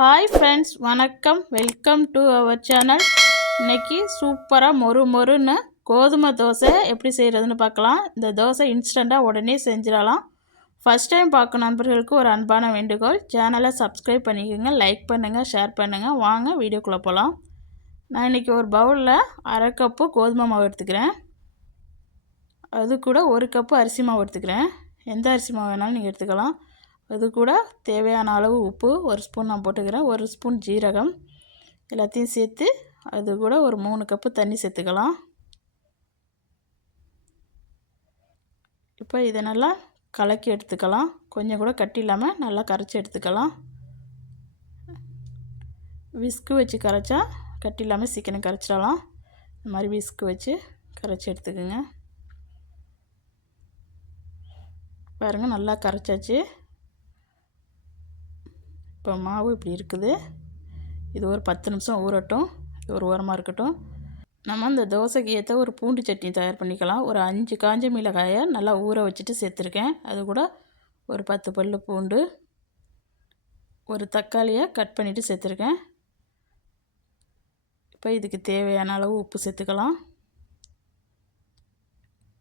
Hi friends, வணக்கம். Welcome to our channel. இன்றைக்கி சூப்பராக மொறுன்னு கோதுமை தோசை எப்படி செய்கிறதுன்னு பார்க்கலாம். இந்த தோசை இன்ஸ்டண்ட்டாக உடனே செஞ்சிடலாம். ஃபஸ்ட் டைம் பார்க்க நண்பர்களுக்கு ஒரு அன்பான வேண்டுகோள், சேனலை சப்ஸ்கிரைப் பண்ணிக்கோங்க, லைக் பண்ணுங்கள், ஷேர் பண்ணுங்கள். வாங்க வீடியோக்குள்ளே போகலாம். நான் இன்றைக்கி ஒரு பவுலில் அரை கப்பு கோதுமை மாவு எடுத்துக்கிறேன். அது கூட ஒரு கப்பு அரிசி மாவு எடுத்துக்கிறேன். எந்த அரிசி மாவு வேணாலும் நீங்கள் எடுத்துக்கலாம். அது கூட தேவையான அளவு உப்பு ஒரு ஸ்பூன் நான் போட்டுக்கிறேன். ஒரு ஸ்பூன் ஜீரகம் எல்லாத்தையும் சேர்த்து அது கூட ஒரு 3 கப்பு தண்ணி சேர்த்துக்கலாம். இப்போ இதை நல்லா கலக்கி எடுத்துக்கலாம். கொஞ்சம் கூட கட்டி இல்லாமல் நல்லா கரைச்சி எடுத்துக்கலாம். விஸ்கு வச்சு கரைச்சா கட்டி இல்லாமல் சீக்கிரம் கரைச்சிடலாம். இந்த மாதிரி விஸ்கு வச்சு கரைச்சி எடுத்துக்கோங்க. பாருங்கள், நல்லா கரைச்சாச்சு. இப்போ மாவு இப்படி இருக்குது. இது ஒரு 10 நிமிஷம் ஊறட்டும். இது ஒரு ஓரமாக இருக்கட்டும். நம்ம இந்த தோசைக்கு ஏற்ற ஒரு பூண்டு சட்னி தயார் பண்ணிக்கலாம். ஒரு 5 காஞ்ச மிளகாயை நல்லா ஊற வச்சுட்டு சேர்த்துருக்கேன். அது கூட ஒரு 10 பல் பூண்டு, ஒரு தக்காளியை கட் பண்ணிவிட்டு சேர்த்துருக்கேன். இப்போ இதுக்கு தேவையான அளவு உப்பு சேர்த்துக்கலாம்.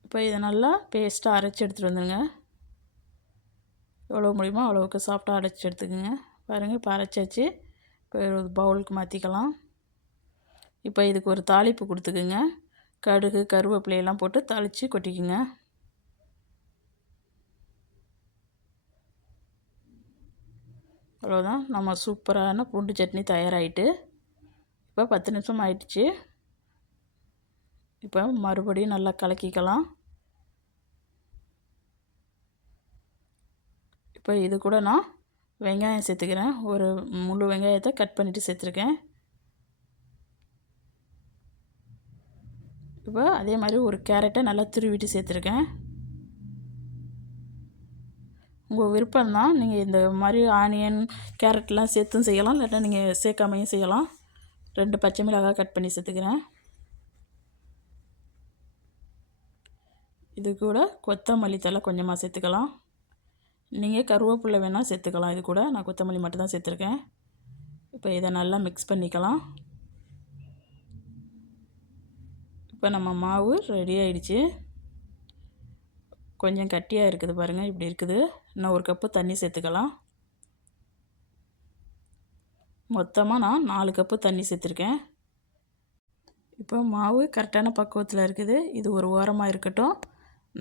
இப்போ இதை நல்லா பேஸ்ட்டாக அரைச்சி எடுத்துகிட்டு வந்துடுங்க. எவ்வளோ முடியுமோ அவ்வளோவுக்கு சாஃப்டாக அரைச்சி எடுத்துக்கோங்க. பாருங்கள், இப்போ அரைச்சாச்சு. இப்போ ஒரு பவுலுக்கு மாற்றிக்கலாம். இப்போ இதுக்கு ஒரு தாளிப்பு கொடுத்துக்குங்க. கடுகு, கருவேப்பிலையெல்லாம் போட்டு தாளித்து கொட்டிக்குங்க. அவ்வளோதான், நம்ம சூப்பரான பூண்டு சட்னி தயாராகிட்டு. இப்போ 10 நிமிஷம் ஆயிடுச்சு. இப்போ மறுபடியும் நல்லா கலக்கிக்கலாம். இப்போ இது கூட நான் வெங்காயம் சேர்த்துக்கிறேன். ஒரு முழு வெங்காயத்தை கட் பண்ணிவிட்டு சேர்த்துருக்கேன். இப்போ அதே மாதிரி ஒரு கேரட்டை நல்லா துருவிட்டு சேர்த்துருக்கேன். உங்கள் விருப்பம்தான், நீங்கள் இந்த மாதிரி ஆனியன் கேரட்லாம் சேர்த்தும் செய்யலாம், இல்லாட்டா நீங்கள் சேர்க்காமையும் செய்யலாம். 2 பச்சை மிளகாய் கட் பண்ணி சேர்த்துக்கிறேன். இது கூட கொத்தமல்லி தழை கொஞ்சமாக சேர்த்துக்கலாம். நீங்கள் கருவேப்பிலை வேணால் சேர்த்துக்கலாம். இது கூட நான் கொத்தமல்லி மட்டும் தான் சேர்த்துருக்கேன். இப்போ இதை நல்லா மிக்ஸ் பண்ணிக்கலாம். இப்போ நம்ம மாவு ரெடி ஆகிடுச்சு. கொஞ்சம் கட்டியாக இருக்குது பாருங்கள், இப்படி இருக்குது. இன்னும் ஒரு கப்பு தண்ணி சேர்த்துக்கலாம். மொத்தமாக நான் 4 கப்பு தண்ணி சேர்த்துருக்கேன். இப்போ மாவு கரெக்டான பக்குவத்தில் இருக்குது. இது ஒரு ஓரமாக இருக்கட்டும்.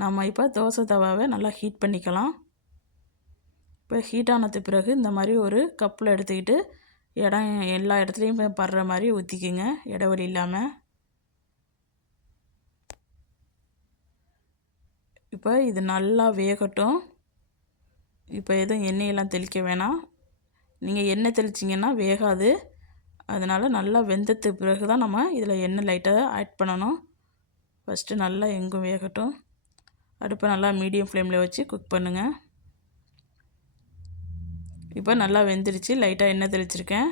நம்ம இப்போ தோசை தவாவை நல்லா ஹீட் பண்ணிக்கலாம். இப்போ ஹீட் ஆனது பிறகு இந்த மாதிரி ஒரு கப்பில் எடுத்துக்கிட்டு எல்லா இடத்துலையும் படுற மாதிரி ஊற்றிக்குங்க, இடைவெளி இல்லாமல். இப்போ இது நல்லா வேகட்டும். இப்போ எதுவும் எண்ணெயெல்லாம் தெளிக்க வேணாம். நீங்கள் எண்ணெய் தெளிச்சிங்கன்னா வேகாது. அதனால் நல்லா வெந்ததுக்கு பிறகு தான் நம்ம இதில் எண்ணெய் லைட்டாக ஆட் பண்ணணும். ஃபஸ்ட்டு நல்லா எங்கும் வேகட்டும். அடுப்பை நல்லா மீடியம் ஃப்ளேமில் வச்சு குக் பண்ணுங்கள். இப்போ நல்லா வெந்துருச்சு. லைட்டாக எண்ணெய் தெளிச்சிருக்கேன்.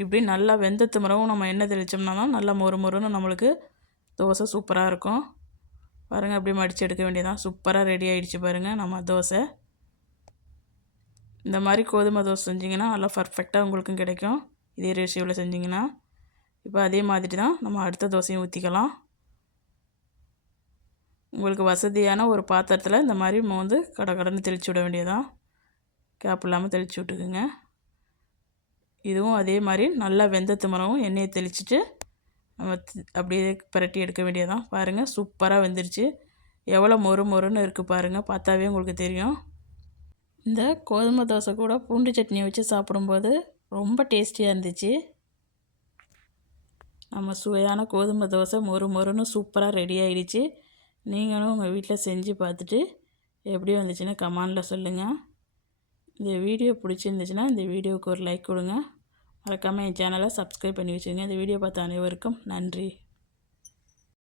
இப்படி நல்லா வெந்தத்து மரவும் நம்ம எண்ணெய் தெளித்தோம்னா தான் நல்லா மொறுன்னு நம்மளுக்கு தோசை சூப்பராக இருக்கும். பாருங்கள், அப்படியே மடித்து எடுக்க வேண்டியதான். சூப்பராக ரெடி ஆகிடுச்சு பாருங்கள் நம்ம தோசை. இந்த மாதிரி கோதுமை தோசை செஞ்சிங்கன்னா நல்லா பர்ஃபெக்டாக உங்களுக்கும் கிடைக்கும், இதே ரேஷியோவில் செஞ்சிங்கன்னா. இப்போ அதே மாதிரி தான் நம்ம அடுத்த தோசையும் ஊற்றிக்கலாம். உங்களுக்கு வசதியான ஒரு பாத்திரத்தில் இந்த மாதிரி மோந்து கடன்னு தெளித்து விட வேண்டியதான். கேப் இல்லாமல் தெளித்து விட்டுக்குங்க. இதுவும் அதே மாதிரி நல்லா வெந்தத்து மரமும் எண்ணெயை தெளிச்சுட்டு நம்ம அப்படியே பிரட்டி எடுக்க வேண்டியதான். பாருங்கள், சூப்பராக வெந்துருச்சு. எவ்வளோ மொறுன்னு இருக்குது பாருங்கள், பார்த்தாவே உங்களுக்கு தெரியும். இந்த கோதுமை தோசை கூட பூண்டு சட்னியை வச்சு சாப்பிடும்போது ரொம்ப டேஸ்டியாக இருந்துச்சு. நம்ம சுவையான கோதுமை தோசை மொறுன்னு சூப்பராக ரெடி ஆகிடுச்சு. நீங்களும் உங்கள் வீட்டில் செஞ்சு பார்த்துட்டு எப்படி வந்துச்சுன்னா கமெண்டில் சொல்லுங்கள். இந்த வீடியோ பிடிச்சிருந்துச்சுன்னா இந்த வீடியோவுக்கு ஒரு லைக் கொடுங்க. மறக்காமல் என் சேனலை சப்ஸ்கிரைப் பண்ணி வச்சுக்கோங்க. இந்த வீடியோ பார்த்த அனைவருக்கும் நன்றி.